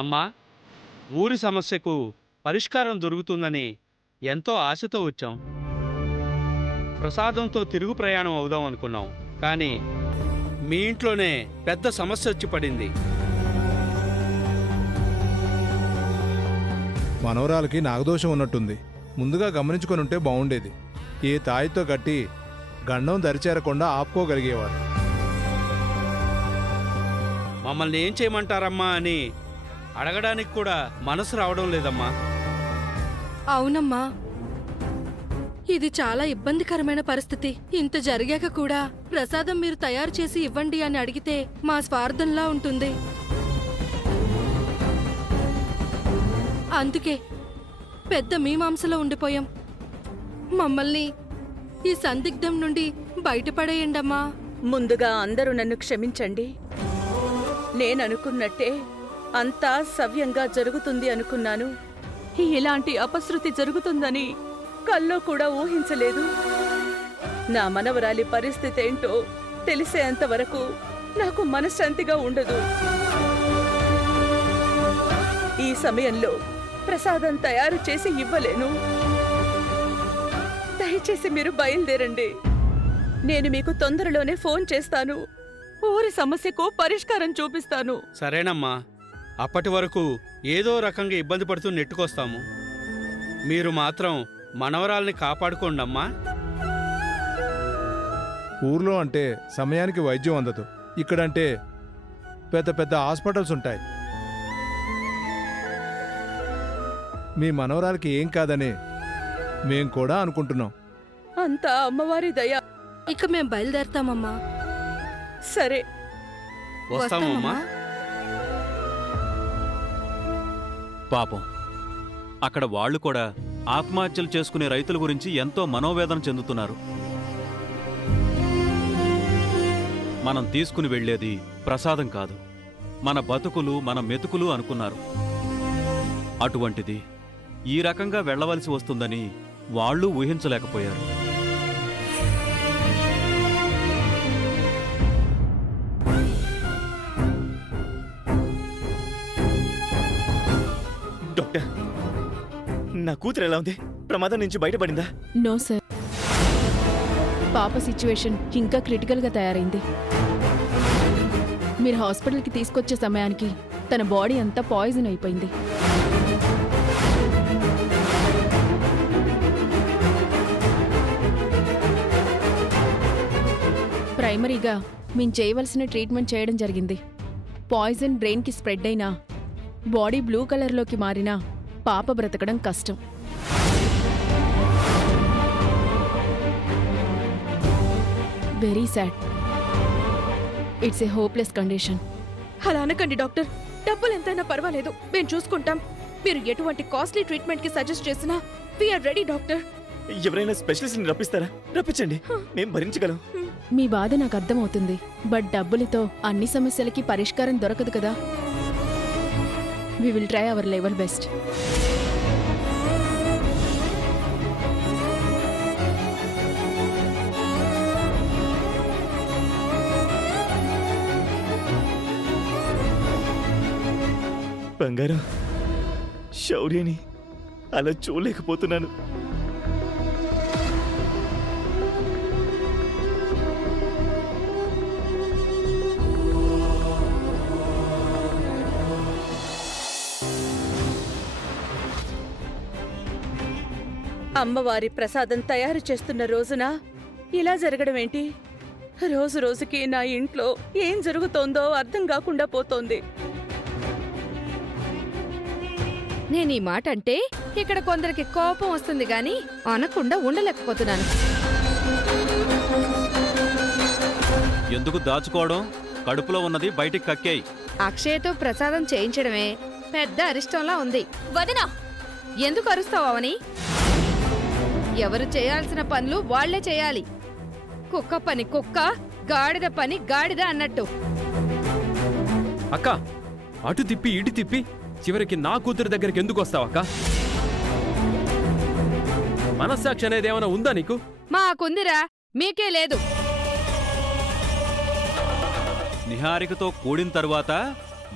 అమ్మా, ఊరి సమస్యకు పరిష్కారం దొరుకుతుందని ఎంతో ఆశతో వచ్చాం. ప్రసాదంతో తిరుగు ప్రయాణం అవుదాం అనుకున్నాం. కానీ మీ ఇంట్లోనే పెద్ద సమస్య వచ్చి పడింది. మనవరాలకి నాగదోషం ఉన్నట్టుంది. ముందుగా గమనించుకొని ఉంటే బాగుండేది. ఏ తాయితో కట్టి గండం దరిచేరకుండా ఆపుకోగలిగేవారు. మమ్మల్ని ఏం చేయమంటారమ్మా అని అడగడానికి కూడా మనసు రావడం లేదమ్మా. అవునమ్మా, ఇది చాలా ఇబ్బందికరమైన పరిస్థితి. ఇంత జరిగాక కూడా ప్రసాదం మీరు తయారు చేసి ఇవ్వండి అని అడిగితే మా స్వార్థంలా ఉంటుంది. అందుకే పెద్ద మీమాంసలో ఉండిపోయాం. మమ్మల్ని ఈ సందిగ్ధం నుండి బయటపడేయండమ్మా. ముందుగా అందరూ నన్ను క్షమించండి. నేననుకున్నట్టే అంతా సవ్యంగా జరుగుతుంది అనుకున్నాను. ఇలాంటి అపశృతి జరుగుతుందని కల్లో కూడా ఊహించలేదు. నా మనవరాలి పరిస్థితి ఏంటో తెలిసేంత వరకు నాకు మనశ్శాంతిగా ఉండదు. ఈ సమయంలో ప్రసాదం తయారు చేసి ఇవ్వలేను. దయచేసి మీరు బయలుదేరండి. నేను మీకు తొందరలోనే ఫోన్ చేస్తాను. ఊరి సమస్యకు పరిష్కారం చూపిస్తాను. సరేనమ్మా, అప్పటి వరకు ఏదో రకంగా ఇబ్బంది పడుతూ నెట్టుకొస్తాము. మీరు మాత్రం మనవరాల్ని కాపాడుకోండమ్మా. ఊర్లో అంటే సమయానికి వైద్యం అందదు. ఇక్కడంటే పెద్ద పెద్ద హాస్పిటల్స్ ఉంటాయి. మీ మనవరాలకి ఏం కాదని మేం కూడా అనుకుంటున్నాం. అంతా అమ్మవారి దయ. ఇక మేం బయలుదేరతామమ్మా. సరే, వస్తామమ్మా. పాపం, అక్కడ వాళ్ళు కూడా ఆత్మహత్యలు చేసుకునే రైతుల గురించి ఎంతో మనోవేదన చెందుతున్నారు. మనం తీసుకుని వెళ్లేది ప్రసాదం కాదు, మన బతుకులు, మన మెతుకులు అనుకున్నారు. అటువంటిది ఈ రకంగా వెళ్లవలసి వస్తుందని వాళ్ళు ఊహించలేకపోయారు. డాక్టర్, నా కూతురు ఎలా ఉంది? ప్రమాదం నుంచి బయటపడిందా? నో సార్, పాప సిచ్యువేషన్ ఇంకా క్రిటికల్గా తయారైంది. మీరు హాస్పిటల్కి తీసుకొచ్చే సమయానికి తన బాడీ అంతా పాయిజన్ అయిపోయింది. ప్రైమరీగా మేము చేయవలసిన ట్రీట్మెంట్ చేయడం జరిగింది. పాయిజన్ బ్రెయిన్కి స్ప్రెడ్ అయినా బాడీ బ్లూ కలర్లోకి మారినా పాప బ్రతకడం కష్టం. Very sad. It's a hopeless condition. అలా అనకండి డాక్టర్. డబ్బులు ఎంతైనా పర్వాలేదు, మేము చూసుకుంటాం. మీరు ఎటువంటి కాస్ట్లీ ట్రీట్మెంట్ కి సజెస్ట్ చేసినా వీఆర్ రెడీ డాక్టర్. ఎవరైనా స్పెషలిస్ట్ ని రప్పిస్తారా? రప్పించండి, మేము భరించగలం. మీ బాధ నాకు అర్థమవుతుంది, బట్ డబ్బులతో అన్ని సమస్యలకి పరిష్కారం దొరకదు కదా. We will try our level best. బంగారం, శౌర్యని అలా చూడలేకపోతున్నాను. అమ్మవారి ప్రసాదం తయారు చేస్తున్న రోజున ఇలా జరగడం ఏంటి? రోజు రోజుకి నా ఇంట్లో ఏం జరుగుతోందో అర్థం కాకుండా పోతోంది. నేను ఈ మాట అంటే ఇక్కడ కొందరికి కోపం వస్తుంది గాని అనకుండా ఉండలేకపోతున్నాను. ఎందుకు దాచుకోవడం? కడుపులో ఉన్నది బయటికి కక్కేయి. అక్షయ్తో ప్రసాదం చేయించడమే పెద్ద అరిష్టంలా ఉంది. వదినా, ఎందుకు అరుస్తావని? ఎవరు చేయాల్సిన పనులు వాళ్లే చేయాలి. కుక్క పని కుక్క, గాడిద పని గాడిద అన్నట్టు. అక్క, అటు తిప్పి ఇటు తిప్పి చివరికి నా కూతురు దగ్గరికి ఎందుకు వస్తావక్క? మనస్సాక్షి అనేది ఏమైనా ఉందా నీకు? మాకుందిరా, మీకే లేదు. నిహారికతో కూడిన తరువాత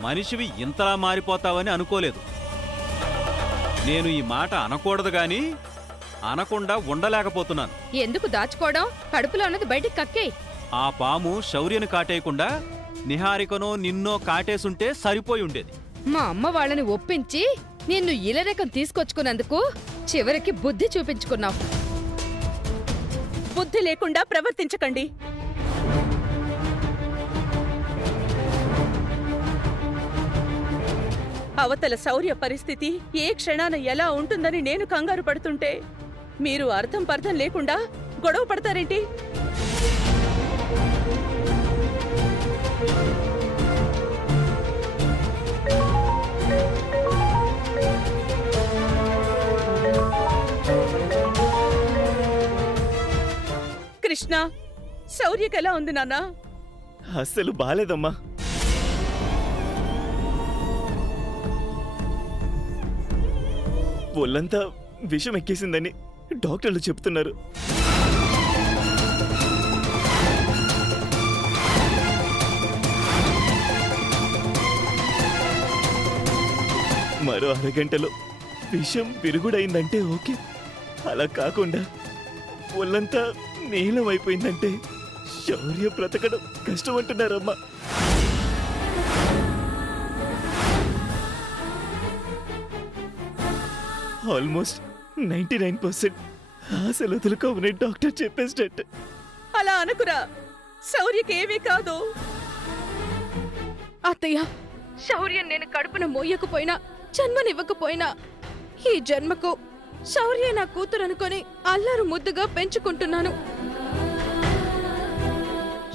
మనిషివి ఇంతలా మారిపోతావని అనుకోలేదు. నేను ఈ మాట అనకూడదు గాని అనకుండా ఉండలేకపోతున్నాను. ఎందుకు దాచుకోవడం? కడుపులో ఉన్నది బయటికి కక్కేయ్. ఆ పాము శౌర్యను కాటేయకుండా నిహారికనో నిన్నో కాటేసుంటే సరిపోయి ఉండేది. మా అమ్మ వాళ్ళని ఒప్పించి నిన్ను ఇలరేకం తీసుకొచ్చుకున్నందుకు చివరికి బుద్ధి చూపించుకున్నావు. బుద్ధి లేకుండా ప్రవర్తించకండి. అవతల శౌర్య పరిస్థితి ఏ క్షణాన ఎలా ఉంటుందని నేను కంగారు పడుతుంటే మీరు అర్థం పర్థం లేకుండా గొడవ పడతారేంటి? కృష్ణ, శౌర్యకెలా ఉంది నాన్నా? అస్సలు బాలేదమ్మా. ఒళ్ళంతా విషం ఎక్కేసిందని డాక్టర్లు చెప్తున్నారు. మరో అరగంటలో విషం విరుగుడైందంటే ఓకే, అలా కాకుండా ఒళ్ళంతా నీలం అయిపోయిందంటే శౌర్య బ్రతకడం కష్టమంటున్నారమ్మా. ఆల్మోస్ట్ 99% ఆశలు వదులుకోమని డాక్టర్ చెప్పేసినట్టు. అలా అనుకురా, శౌర్యకేమీ కాదు. అత్తయ్య, శౌర్యం నేను కడుపున మోయకపోయినా జన్మనివ్వకపోయినా ఈ జన్మకు శౌర్య నా కూతురు అనుకొని అల్లారు ముద్దుగా పెంచుకుంటున్నాను.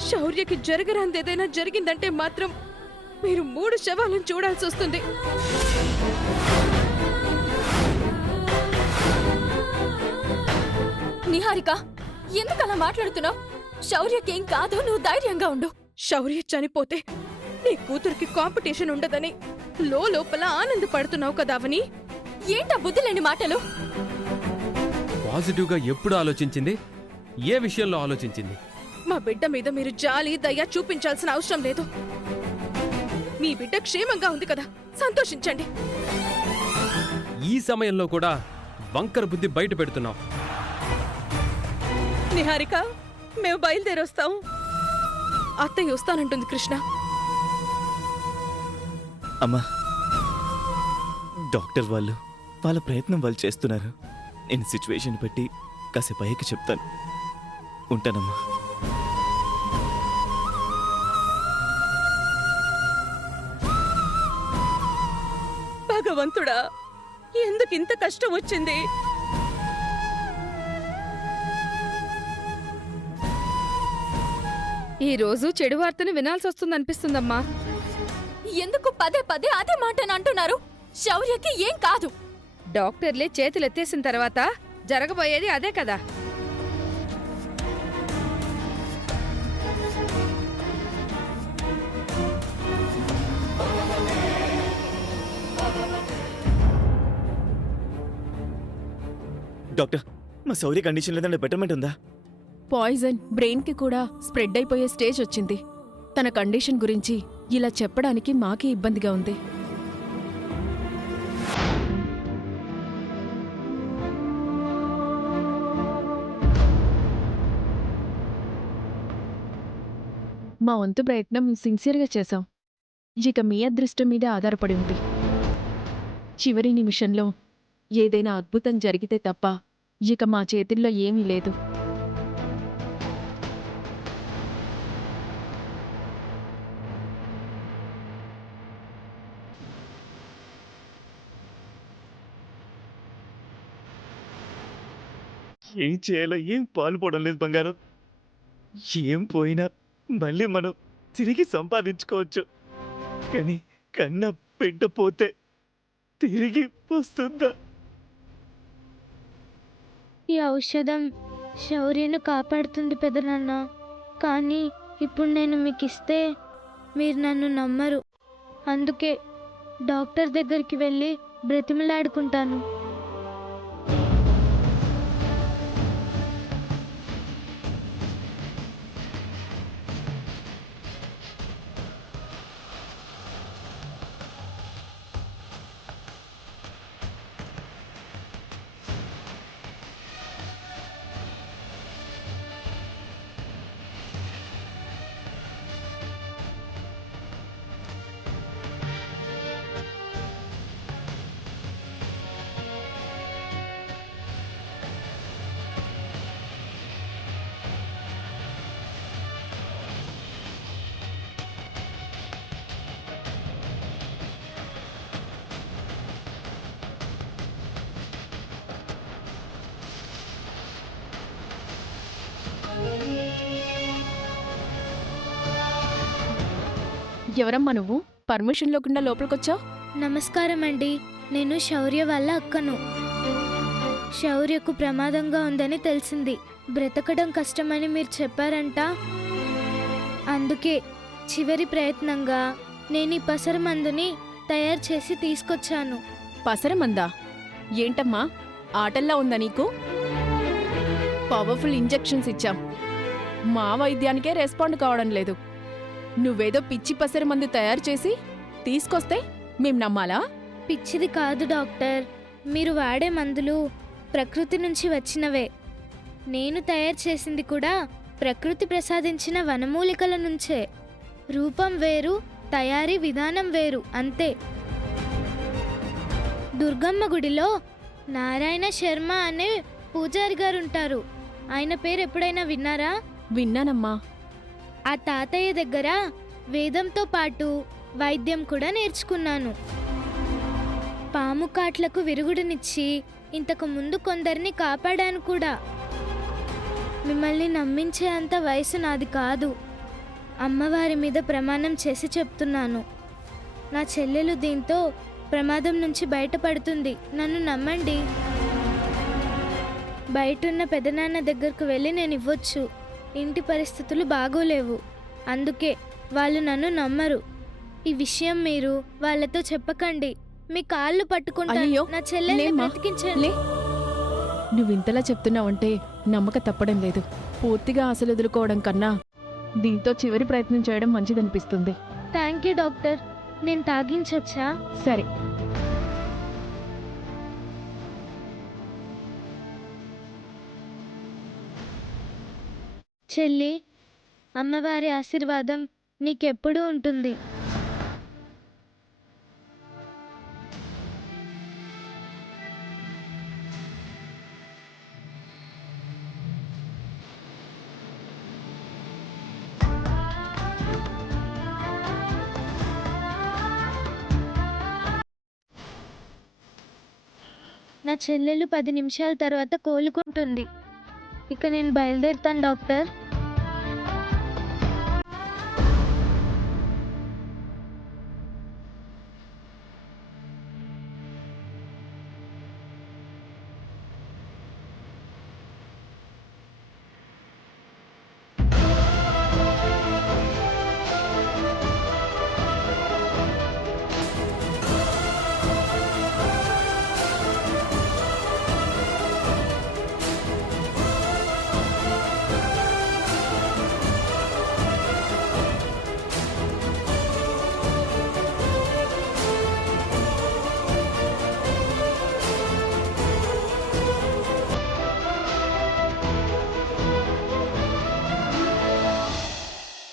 శౌర్యకి జరగరాందేదైనా జరిగిందంటే మాత్రం మీరు 3 శవాలను చూడాల్సి వస్తుంది. నిహారిక, ఎందుకలా మాట్లాడుతున్నావు? శౌర్యకేం కాదు, నువ్వు ధైర్యంగా ఉండు. శౌర్య చనిపోతే నీ కూతురికి కాంపిటీషన్ ఉండదని లోపల ఆనందపడుతున్నావు కదా అవని. ఏంటా బుద్ధిలేని మాటలు? పాజిటివ్గా ఎప్పుడు ఆలోచించింది? ఏ విషయంలో ఆలోచించింది? మా బిడ్డ మీద మీరు జాలి దయ చూపించాల్సిన అవసరం లేదు. మీ బిడ్డ క్షేమంగా ఉంది కదా, సంతోషించండి. ఈ సమయంలో కూడా వంకర బుద్ధి బయట పెడుతున్నావు. నిహారిక, మేము బయలుదేరొస్తాం. అత్తయ్య వస్తానంటుంది కృష్ణ. అమ్మా, డాక్టర్ వాళ్ళు వాళ్ళ ప్రయత్నం వాళ్ళు చేస్తున్నారు. నేను సిచ్యువేషన్ బట్టి కాసేపు పైకి చెప్తాను. ఉంటానమ్మా. భగవంతుడా, ఎందుకింత కష్టం వచ్చింది? ఈ రోజు చెడు వార్తను వినాల్సి వస్తుందనిపిస్తుందమ్మా. ఎందుకు పదే పదే అదే మాటను అంటున్నారు? శౌర్యకి ఏం కాదు. డాక్టర్లే చేతులెత్తేసిన తర్వాత జరగబోయేది అదే కదా. డాక్టర్, మా శౌర్య కండిషన్ లేదంటే బెటర్మెంట్ ఉందా? పాయిజన్ బ్రెయిన్ కి కూడా స్ప్రెడ్ అయిపోయే స్టేజ్ వచ్చింది. తన కండిషన్ గురించి ఇలా చెప్పడానికి మాకే ఇబ్బందిగా ఉంది. మా వంతు ప్రయత్నం సిన్సియర్గా చేశాం. ఇక మీ అదృష్టం మీద ఆధారపడి ఉంది. చివరి నిమిషంలో ఏదైనా అద్భుతం జరిగితే తప్ప ఇక మా చేతుల్లో ఏమీ లేదు. ఏం చేయాలో ఏం పాల్పోవడం లేదు బంగారం. ఏం పోయినా మళ్ళీ మనం తిరిగి సంపాదించుకోవచ్చు. కానీ కన్న బిడ్డ పోతే తిరిగి వస్తుందా? ఈ ఔషధం శౌర్యను కాపాడుతుంది పెదనాన్న. కానీ ఇప్పుడు నేను మీకు ఇస్తే మీరు నన్ను నమ్మరు. అందుకే డాక్టర్ దగ్గరికి వెళ్ళి బ్రతిమలాడుకుంటాను. ఎవరమ్మా నువ్వు పర్మిషన్ లేకుండా లోపలికొచ్చావు? నమస్కారం అండి, నేను శౌర్య వాళ్ళ అక్కను. శౌర్యకు ప్రమాదంగా ఉందని తెలిసింది. బ్రతకడం కష్టమని మీరు చెప్పారంట. అందుకే చివరి ప్రయత్నంగా నేను ఈ పసరు మందుని తయారు చేసి తీసుకొచ్చాను. పసరమందా? ఏంటమ్మా ఆటల్లా ఉందా నీకు? పవర్ఫుల్ ఇంజెక్షన్స్ ఇచ్చాం, మా వైద్యానికే రెస్పాండ్ కావడం లేదు. నువ్వేదో పిచ్చి పసరు మందు తయారు చేసి తీసుకొస్తే మేం నమ్మాలా? పిచ్చిది కాదు డాక్టర్, మీరు వాడే మందులు ప్రకృతి నుంచి వచ్చినవే. నేను తయారు చేసింది కూడా ప్రకృతి ప్రసాదించిన వనమూలికల నుంచే. రూపం వేరు, తయారీ విధానం వేరు, అంతే. దుర్గమ్మ గుడిలో నారాయణ శర్మ అనే పూజారి గారుంటారు. ఆయన పేరు ఎప్పుడైనా విన్నారా? విన్నానమ్మా. ఆ తాతయ్య దగ్గర వేదంతో పాటు వైద్యం కూడా నేర్చుకున్నాను. పాము కాట్లకు విరుగుడునిచ్చి ఇంతకు ముందు కొందరిని కాపాడాను కూడా. మిమ్మల్ని నమ్మించే అంత వయసు నాది కాదు. అమ్మవారి మీద ప్రమాణం చేసి చెప్తున్నాను, నా చెల్లెలు దీంతో ప్రమాదం నుంచి బయటపడుతుంది. నన్ను నమ్మండి. బయటున్న పెదనాన్న దగ్గరకు వెళ్ళి నేను ఇవ్వచ్చు. ఇంటి పరిస్థితులు బాగోలేవు, అందుకే వాళ్ళు నన్ను నమ్మరు. ఈ విషయం మీరు వాళ్ళతో చెప్పకండి. మీ కాళ్ళు పట్టుకుంటాను. అయ్యో, నా చెల్లెల్ని లేమ్మా, బ్రతికించండి. లే. నువ్వింతలా చెప్తున్నావంటే నమ్మక తప్పడం లేదు. పూర్తిగా ఆశలు ఎదుర్కోవడం కన్నా దీంతో చివరి ప్రయత్నం చేయడం మంచిదనిపిస్తుంది. Thank you doctor. నేను తాగించొచ్చా? సరే. చెల్లి, అమ్మవారి ఆశీర్వాదం నీకెప్పుడూ ఉంటుంది. నా చెల్లెలు 10 నిమిషాల తర్వాత కోలుకుంటుంది. ఇక నేను బయలుదేరుతాను డాక్టర్.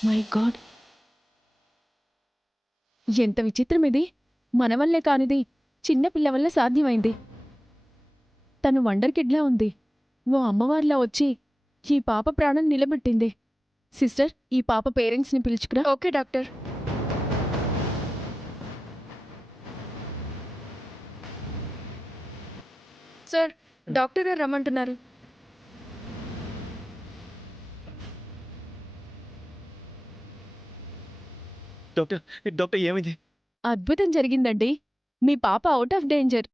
మై గాడ్, ఎంత విచిత్రం ఇది! మన వల్లే కానిది చిన్నపిల్ల వల్ల సాధ్యమైంది. తను వండర్ కిడ్లా ఉంది. ఓ అమ్మవారిలా వచ్చి ఈ పాప ప్రాణం నిలబెట్టింది. సిస్టర్, ఈ పాప పేరెంట్స్ని పిలుచుకురా. Okay doctor. సార్, డాక్టర్ గారు రమ్మంటున్నారు. డాక్టర్, డాక్టర్ ఏమైంది? అద్భుతం జరిగిందండి. మీ పాప అవుట్ ఆఫ్ డేంజర్.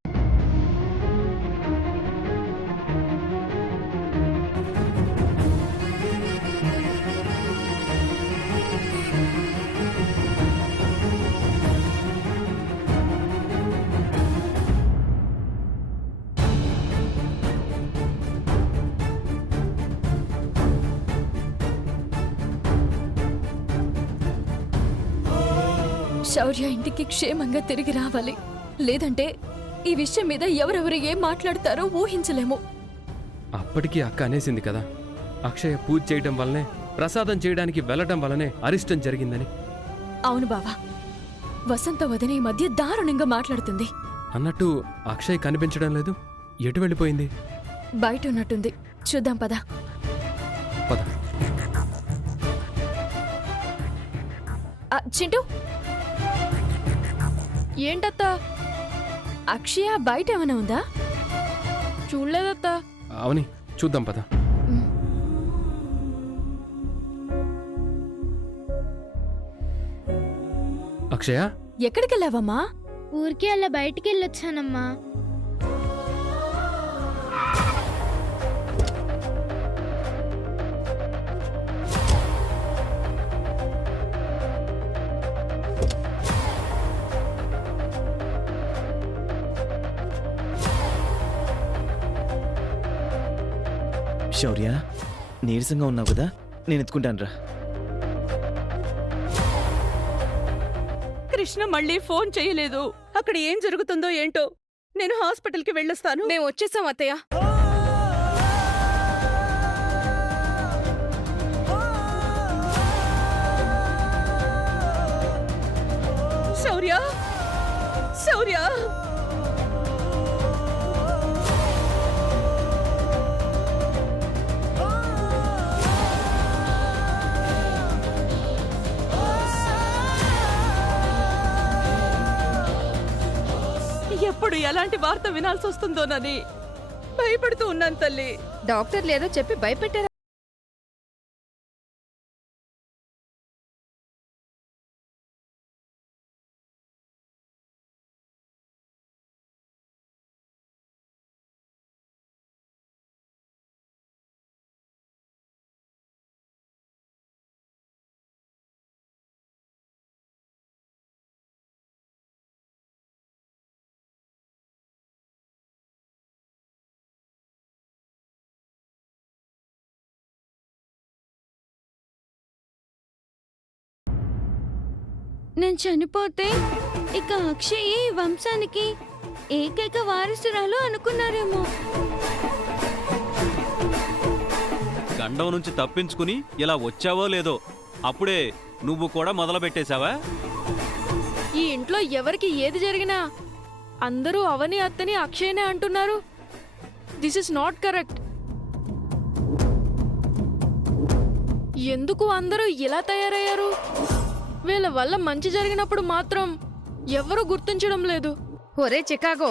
శౌర్య ఇంటికి క్షేమంగా తిరిగి రావాలి. లేదంటే ఈ విషయం మీద ఎవరెవరు ఏం మాట్లాడతారో ఊహించలేము. అప్పటికీ అక్క అనేసింది కదా, అక్షయ పూజ చేయడం వల్లనే, ప్రసాదం చేయడానికి వెళ్ళటం వల్లనే అరిష్టం జరిగిందని. అవును బావా, వసంత వదిన ఈ మధ్య దారుణంగా మాట్లాడుతుంది. అన్నట్టు అక్షయ్ కనిపించడం లేదు. ఎటు వెళ్ళిపోయింది? బయట ఉన్నట్టుంది. చూద్దాం పదా. పద. చింటూ, ఏంటత్తా? అక్షయ బయట ఏమైనా ఉందా? చూడలేదత్తా. అవని, చూద్దాం పద. అక్షయ, ఎక్కడికెళ్ళావమ్మా? ఊరికే అలా బయటికి వెళ్ళొచ్చానమ్మా. శౌర్య, నీరసంగా ఉన్నావు కదా, నేను ఎత్తుకుంటాను రా. కృష్ణ మళ్ళీ ఫోన్ చేయలేదు. అక్కడ ఏం జరుగుతుందో ఏంటో. నేను హాస్పిటల్కి వెళ్ళొస్తాను. మేము వచ్చేసాం అత్తయ్య. శౌర్య, శౌర్య, ఎప్పుడు ఎలాంటి వార్త వినాల్సి వస్తుందోనని భయపడుతూ ఉన్నాను తల్లి. డాక్టర్ లేదో చెప్పి భయపెట్టారా? నేను చనిపోతే ఇక అక్షయ్ ఈ వంశానికి ఏకైక వారసురాలు అనుకున్నారేమో. గండం నుంచి తప్పించుకుని ఇలా వచ్చావో లేదో అప్పుడే నువ్వు కూడా మొదలుపెట్టేశావా? ఈ ఇంట్లో ఎవరికి ఏది జరిగినా అందరూ అవని అత్తని అక్షయనే అంటున్నారు. This is not correct. ఎందుకు అందరూ ఇలా తయారయ్యారు? వీళ్ళ వల్ల మంచి జరిగినప్పుడు మాత్రం ఎవరూ గుర్తించడం లేదు. ఒరే చికాగో,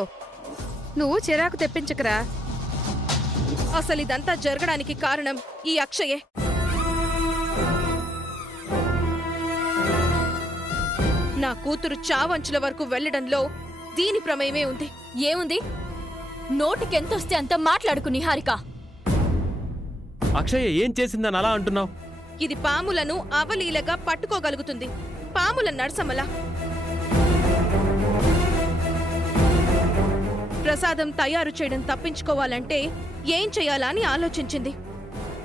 నువ్వు చిరాకు తెప్పించకరా. అసలు ఇదంతా జరగడానికి కారణం ఈ అక్షయే. నా కూతురు చావంచుల వరకు వెళ్లడంలో దీని ప్రమేయమే ఉంది. ఏముంది? నోటికెంతొస్తే అంత మాట్లాడుకు నిహారిక. అక్షయ ఏం చేసిందని అలా అంటున్నావు? ఇది పాములను అవలీలగా పట్టుకోగలుగుతుంది. పాముల నరసమల. ప్రసాదం తయారు చేయడం తప్పించుకోవాలంటే ఏం చేయాలా అని ఆలోచించింది.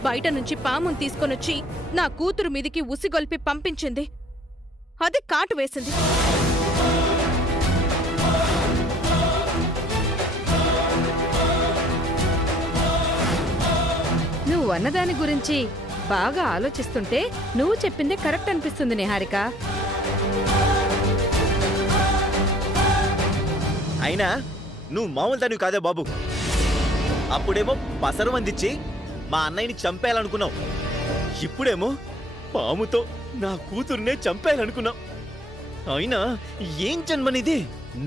బయట నుంచి పామును తీసుకొనొచ్చి నా కూతురు మీదికి ఉసిగొల్పి పంపించింది. అది కాటు వేసింది. నువ్వు అన్నదాని గురించి బాగా ఆలోచిస్తుంటే నువ్వు చెప్పిందే కరెక్ట్ అనిపిస్తుంది నిహారిక. అయినా నువ్వు మామూలు దానివి కాదే బాబు. అప్పుడేమో పసరు అందించి మా అన్నయ్యని చంపేయాలనుకున్నావు. ఇప్పుడేమో పాముతో నా కూతుర్నే చంపేయాలనుకున్నావు. అయినా ఏం జన్మనిది?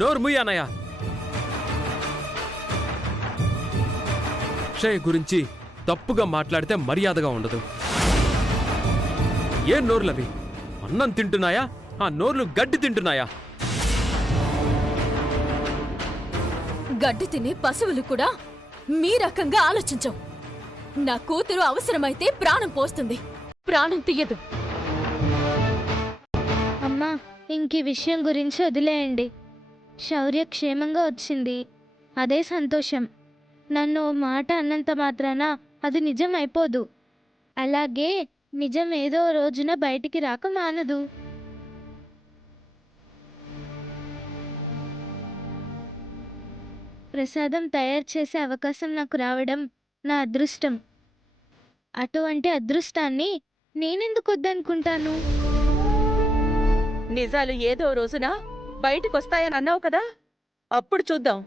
నోరు ముయ్యి అన్నయ్య. అక్షయ్ గురించి తప్పుగా మాట్లాడితే మర్యాదగా ఉండదు. ఏ నోర్లవి? అన్నం తింటున్నాయా? ఆ నోర్లు గడ్డి తింటున్నాయా? గడ్డి తినే పశువులు కూడా మీ రకంగా ఆలోచించవు. నా కూతురు అవసరమైతే ప్రాణం పోస్తుంది, ప్రాణం తీయదు. అమ్మా, ఇంక ఈ విషయం గురించి వదిలేయండి. శౌర్య క్షేమంగా వచ్చింది, అదే సంతోషం. నన్ను ఓ మాట అన్నంత మాత్రాన అది నిజం అయిపోదు. అలాగే నిజం ఏదో రోజున బయటికి రాక మానదు. ప్రసాదం తయారు చేసే అవకాశం నాకు రావడం నా అదృష్టం. అటువంటి అదృష్టాన్ని నేనెందుకు వద్దనుకుంటాను? నిజాలు ఏదో రోజున బయటికొస్తాయని అన్నావు కదా, అప్పుడు చూద్దాం.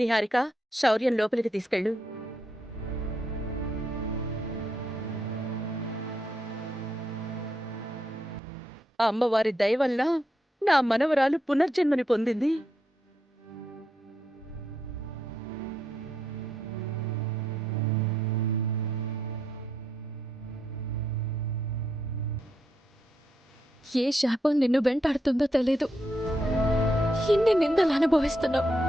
నిహారిక, శౌర్యం లోపలికి తీసుకెళ్ళు. అమ్మవారి దయ వల్ల నా మనవరాలు పునర్జన్మని పొందింది. ఏ శాపం నిన్ను వెంటాడుతుందో తెలీదు. ఇన్ని నిందలు అనుభవిస్తున్నావు.